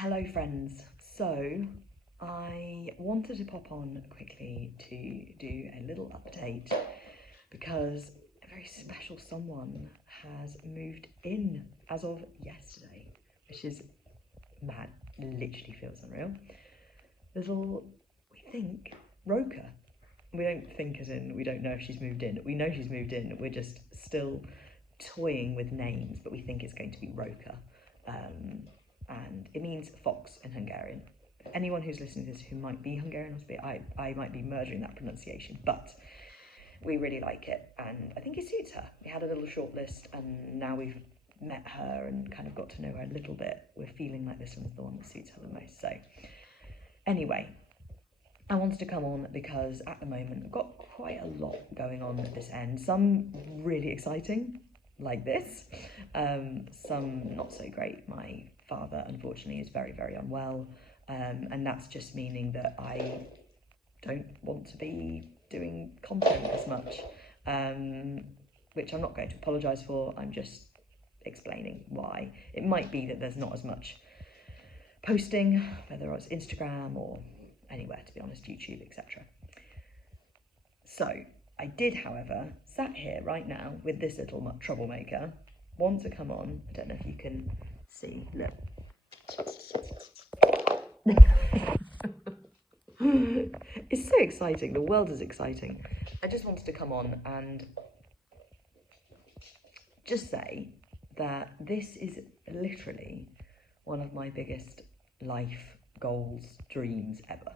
Hello friends, so I wanted to pop on quickly to do a little update because a very special someone has moved in as of yesterday, which is mad, literally feels unreal. Little, we think, Roka. We don't think as in we don't know if she's moved in. We know she's moved in, we're just still toying with names, but we think it's going to be Roka. And it means fox in Hungarian. Anyone who's listening to this who might be Hungarian, I might be murdering that pronunciation, but we really like it, and I think it suits her. We had a little short list, and now we've met her and kind of got to know her a little bit. We're feeling like this one's the one that suits her the most. So anyway, I wanted to come on because at the moment I've got quite a lot going on at this end. Some really exciting, like this, some not so great. My father, unfortunately, is very, very unwell, and that's just meaning that I don't want to be doing content as much, which I'm not going to apologise for. I'm just explaining why. It might be that there's not as much posting, whether it's Instagram or anywhere, to be honest, YouTube, etc. So I did, however, sat here right now with this little troublemaker, want to come on. I don't know if you can see, look. It's so exciting, the world is exciting. I just wanted to come on and just say that this is literally one of my biggest life goals, dreams ever.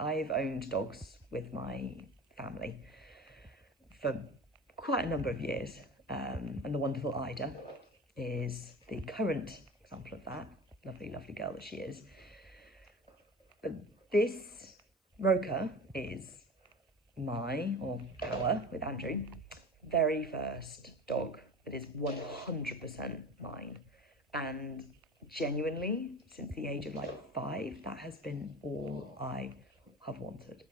I've owned dogs with my family for quite a number of years, and the wonderful Ida is the current example of that. Lovely, lovely girl that she is. But this Roka is my, or our, with Andrew, very first dog that is 100% mine. And genuinely, since the age of like 5, that has been all I have wanted.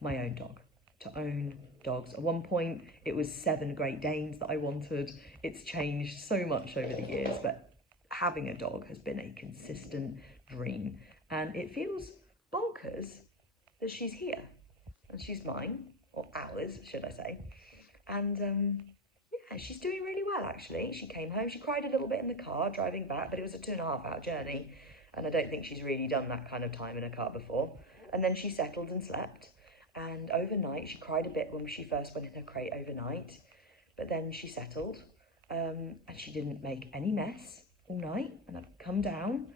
My own dog. To own dogs. At one point, it was 7 Great Danes that I wanted. It's changed so much over the years, but having a dog has been a consistent dream. And it feels bonkers that she's here. And she's mine, or ours, should I say. And yeah, she's doing really well, actually. She came home, she cried a little bit in the car driving back, but it was a 2.5-hour journey. And I don't think she's really done that kind of time in a car before. And then she settled and slept. And overnight, she cried a bit when she first went in her crate overnight, but then she settled, and she didn't make any mess all night. And I've come down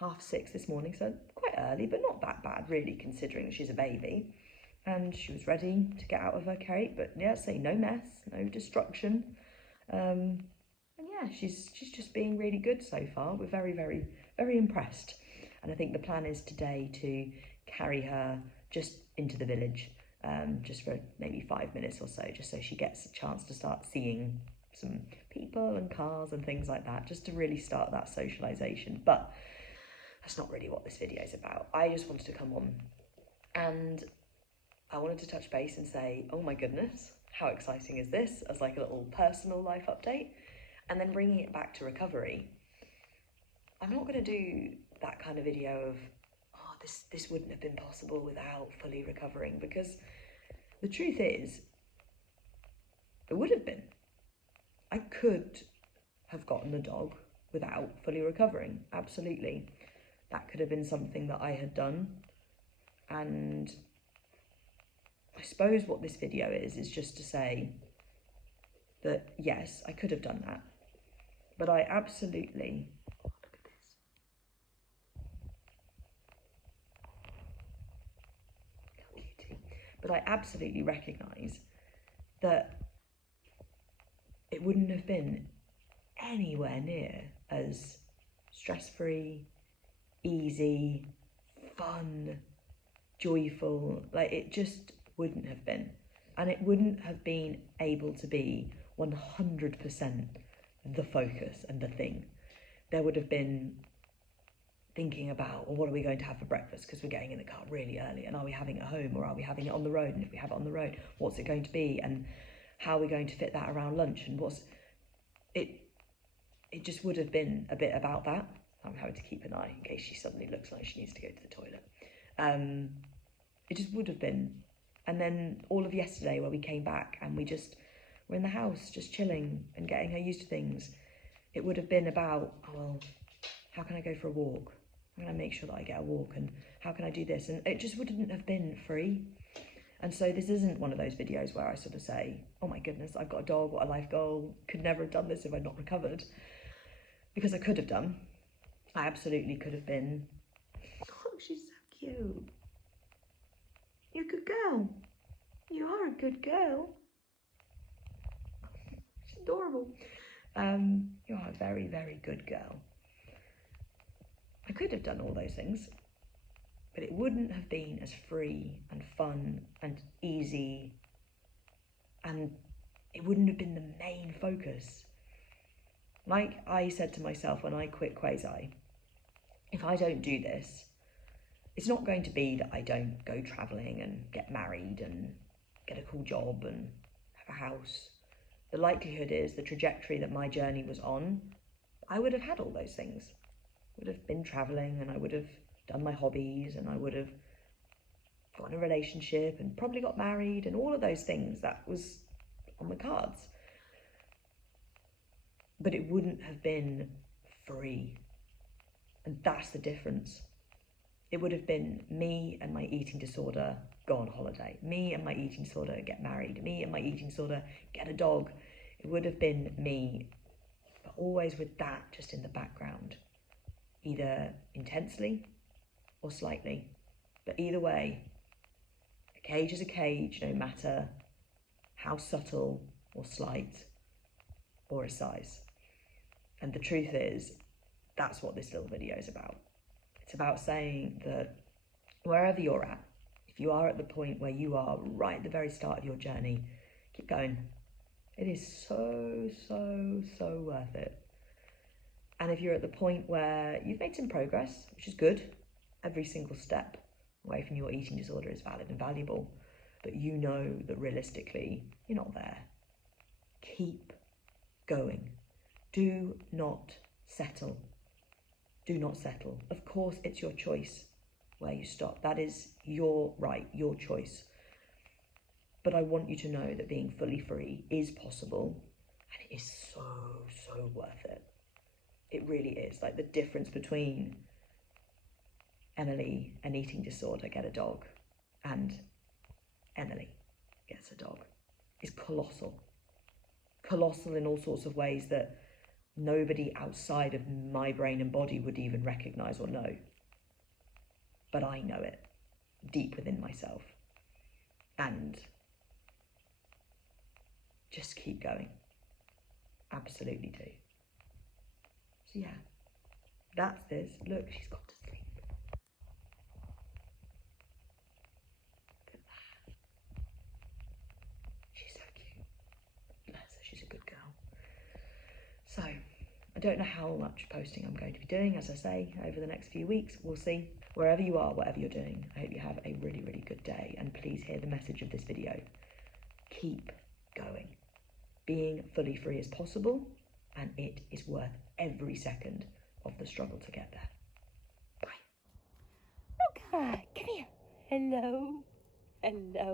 6:30 this morning, so quite early, but not that bad really, considering she's a baby. And she was ready to get out of her crate, but yeah, say no mess, no destruction. And yeah, she's just being really good so far. We're very, very, very impressed. And I think the plan is today to carry her just into the village, just for maybe 5 minutes or so, just so she gets a chance to start seeing some people and cars and things like that, just to really start that socialisation. But that's not really what this video is about. I just wanted to come on and I wanted to touch base and say, oh my goodness, how exciting is this, as like a little personal life update, and then bringing it back to recovery. I'm not going to do that kind of video of, oh, this wouldn't have been possible without fully recovering, because the truth is, it would have been. I could have gotten the dog without fully recovering, absolutely. That could have been something that I had done, and I suppose what this video is just to say that yes, I could have done that, but I absolutely, oh, look at this. How cutie. But I absolutely recognise that it wouldn't have been anywhere near as stress-free, easy, fun, joyful. Like, it just wouldn't have been. And it wouldn't have been able to be 100% the focus and the thing. There would have been thinking about, well, what are we going to have for breakfast, because we're getting in the car really early, and are we having it home or are we having it on the road, and if we have it on the road, what's it going to be, and how are we going to fit that around lunch, and what's it just would have been a bit about that. I'm having to keep an eye in case she suddenly looks like she needs to go to the toilet. It just would have been. And then all of yesterday where we came back and we just were in the house just chilling and getting her used to things, it would have been about, oh, well, how can I go for a walk? How can I make sure that I get a walk? And how can I do this? And it just wouldn't have been free. And so this isn't one of those videos where I sort of say, oh my goodness, I've got a dog, what a life goal. Could never have done this if I'd not recovered. Because I could have done. I absolutely could have been. Oh, she's so cute. You're a good girl. You are a good girl. She's adorable. You are a very, very good girl. I could have done all those things, but it wouldn't have been as free and fun and easy, and it wouldn't have been the main focus. Like I said to myself when I quit Quasi, if I don't do this, it's not going to be that I don't go travelling and get married and get a cool job and have a house. The likelihood is the trajectory that my journey was on, I would have had all those things. I would have been travelling and I would have done my hobbies and I would have got in a relationship and probably got married and all of those things. That was on the cards. But it wouldn't have been free. And that's the difference. It would have been me and my eating disorder go on holiday. Me and my eating disorder get married. Me and my eating disorder get a dog. It would have been me, but always with that just in the background. Either intensely or slightly. But either way, a cage is a cage, no matter how subtle or slight or a size. And the truth is, that's what this little video is about. It's about saying that wherever you're at, if you are at the point where you are right at the very start of your journey, keep going. It is so, so, so worth it. And if you're at the point where you've made some progress, which is good, every single step away from your eating disorder is valid and valuable, but you know that realistically, you're not there. Keep going. Do not settle. Do not settle. Of course, it's your choice where you stop. That is your right, your choice. But I want you to know that being fully free is possible, and it is so, so worth it. It really is. Like the difference between Emily, an eating disorder, get a dog, and Emily gets a dog is colossal. Colossal in all sorts of ways that nobody outside of my brain and body would even recognise or know. But I know it deep within myself. And just keep going. Absolutely do. So yeah, that's this. Look, she's got to sleep. Look at that. She's so cute. Bless her, she's a good girl. So, I don't know how much posting I'm going to be doing, as I say, over the next few weeks. We'll see. Wherever you are, whatever you're doing, I hope you have a really, really good day. And please hear the message of this video. Keep going. Being fully free is possible, and it is worth every second of the struggle to get there. Bye. Roka, come here. Hello. Hello.